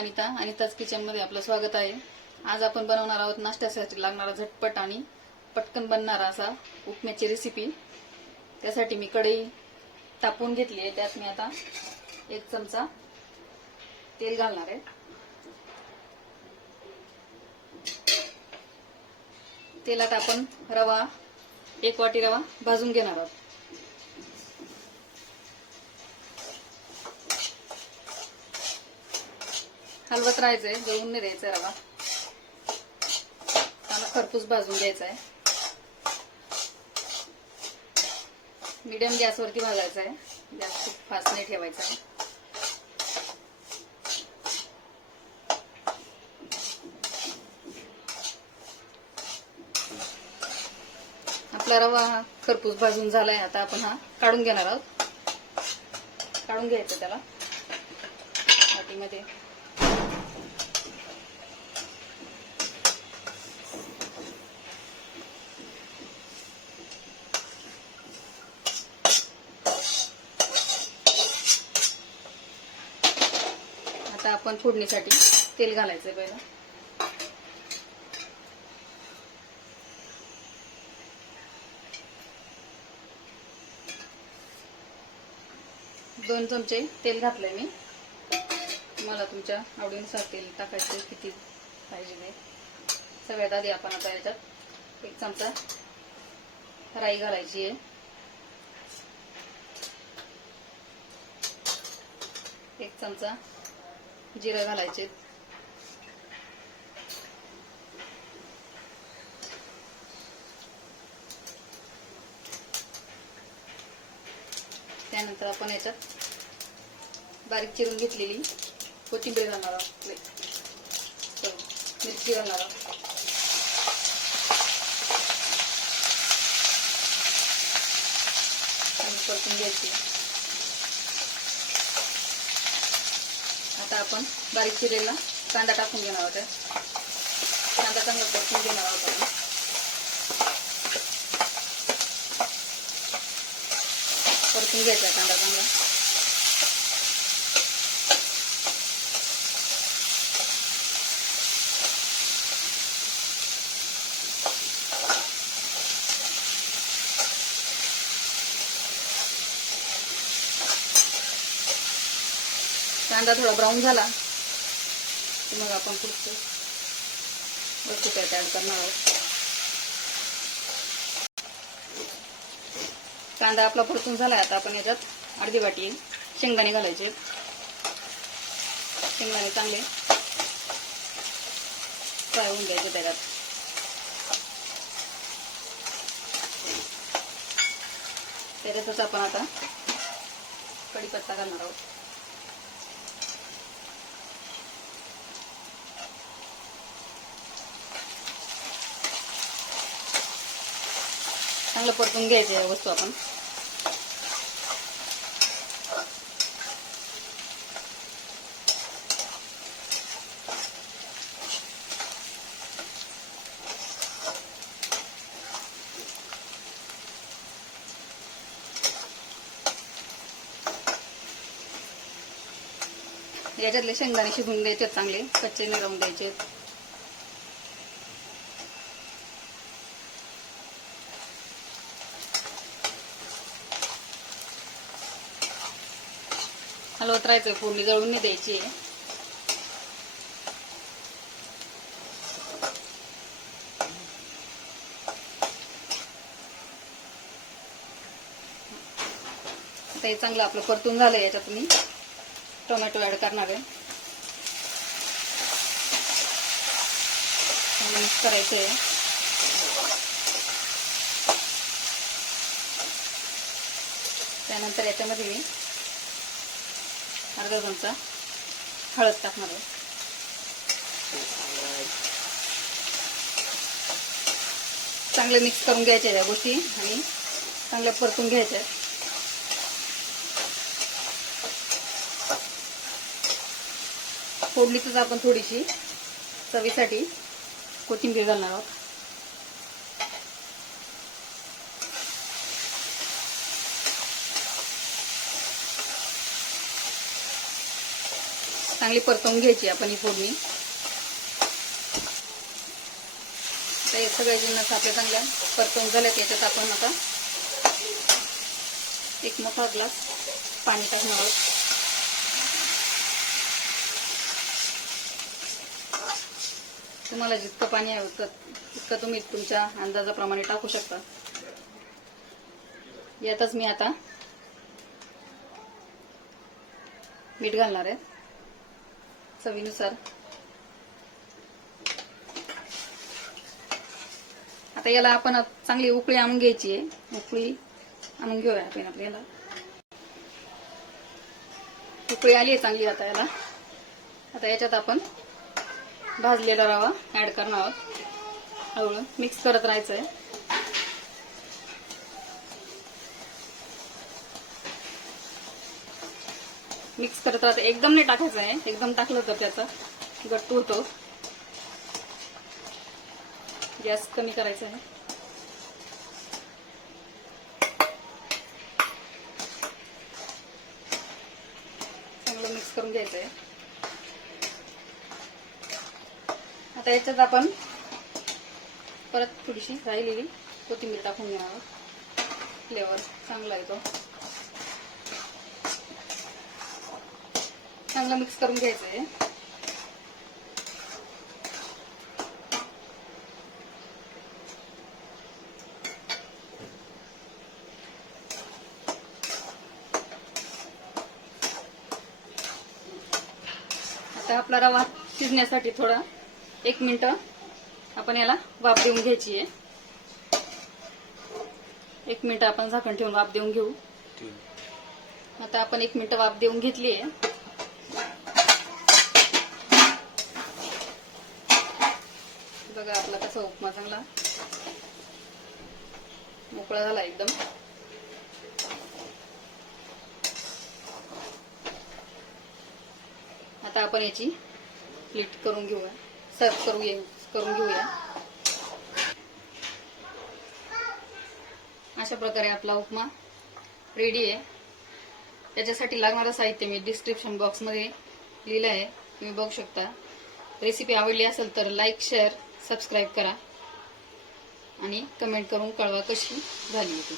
अनिता. अनिताच किचनमध्ये आपलं स्वागत आहे. आज आपण बनवणार आहोत नाश्त्यासाठी लागणारा झटपट आणि पटकन बनणारा असा उपम्याची रेसिपी. त्यासाठी मी कढई तापवून घेतली आहे. त्यात मी आता 1 चमचा तेल घालणार आहे. तेलात आपण रवा 1 वाटी रवा भाजून घेणार आहोत. हलवत राहायचंय, जळून नाही द्यायचा रवा. त्याला खरपूस भाजून घ्यायचा आहे. मीडियम गॅसवरती भाजायचा आहे. गॅस खूप फास्ट नाही ठेवायचा आहे. आपला रवा खरपूस भाजून झालाय. आता आपण हा काढून घेणार आहोत. काढून घ्यायचं त्याला वाटीमध्ये. आता आपण फोडणीसाठी तेल घालायचं पहिलं. दोन चमचे तेल घातलंय मी. तुम्हाला तुमच्या आवडीनुसार तेल टाकायचं किती पाहिजे ते. सगळ्यात आधी आपण आता याच्यात 1 चमचा राई घालायची आहे. 1 चमचा जिरं घालायचे. त्यानंतर आपण याच्यात बारीक चिरून घेतलेली कोथिंबीर घालणार आहोत. मिरची घालणार आहोत. आणि परतून घ्यायची. आता आपण बारीक चिरलेला कांदा टाकून घेणार आहोत. कांदा चांगला परतून घेणार आहोत आपण. परतून घ्यायचा कांदा चांगला. कांदा थोडा ब्राऊन झाला की मग आपण पुढचं वस्तू त्यात ऍड करणार आहोत. कांदा आपला परतून झाला. आता आपण याच्यात अर्धी वाटी शेंगदाणे घालायचे. शेंगदाणे चांगले फ्राय होऊन घ्यायचे त्याच्यात. त्याच्यातच आपण आता कढीपत्ता घालणार आहोत. चांगलं परतून घ्यायचे या वस्तू आपण. याच्यातले शेंगदाणे शिजवून द्यायचे चांगले, कच्चे नाही राहून द्यायचे. हलवत राहायचं. फोडणी जळून नाही द्यायची. आता हे चांगलं आपलं परतून झालं. याच्यात मी टोमॅटो ऍड करणार आहे. मिक्स करायचं आहे. त्यानंतर याच्यामध्ये मी अर्धा चमचा हळद टाकणार आहे. चांगले मिक्स करून घ्यायच्या या गोष्टी आणि चांगल्या परतून घ्यायच्या. फोडणीतच आपण थोडीशी चवीसाठी कोथिंबीर घालणार आहोत. चांगली परतवून घ्यायची आपण ही फोडणी. आता हे सगळे जिन्नस आपल्या चांगल्या परतवून झाल्यात. याच्यात आपण आता 1 मोठा ग्लास पाणी टाकणार आहोत. तुम्हाला जितकं पाणी हवं तितकं तुम्ही तुमच्या अंदाजाप्रमाणे टाकू शकता. यातच मी आता मीठ घालणार आहे चवीनुसार. आता याला आपण चांगली उकळी आणून घ्यायची आहे. उकळी आणून घेऊया आपण आपल्याला. उकळी आली आहे चांगली आता याला. आता याच्यात आपण भाजलेला रवा ऍड करणार आहोत. हळूहळू मिक्स करत राहायचं आहे. मिक्स करत राहतं. एकदम नाही टाकायचं आहे. एकदम टाकलं तर त्याचा गट्टू होतो. गॅस कमी करायचा आहे. चांगलं मिक्स करून घ्यायचं आहे. आता याच्यात आपण परत थोडीशी राहिलेली कोथिंबीर टाकून घेणार आहोत. फ्लेवर चांगला येतो. चांगलं मिक्स करून घ्यायचं आहे. आता आपला रवा शिजण्यासाठी थोडा 1 मिनिट आपण याला वाफ देऊन घ्यायची आहे. 1 मिनिट आपण झाकण ठेवून वाफ देऊन घेऊ. आता आपण 1 मिनिट वाफ देऊन घेतली आहे. बघा आपला कसा उपमा चांगला मोकळा झाला एकदम. आता आपण याची प्लेट करून घेऊया. सर्व करून घेऊया. अशा प्रकारे आपला उपमा रेडी आहे. त्याच्यासाठी लागणारं साहित्य मी डिस्क्रिप्शन बॉक्स मध्ये लिहिलं आहे. तुम्ही बघू शकता. रेसिपी आवडली असेल तर लाईक, शेअर, सबस्क्राईब करा आणि कमेंट करून कळवा कशी झाली होती.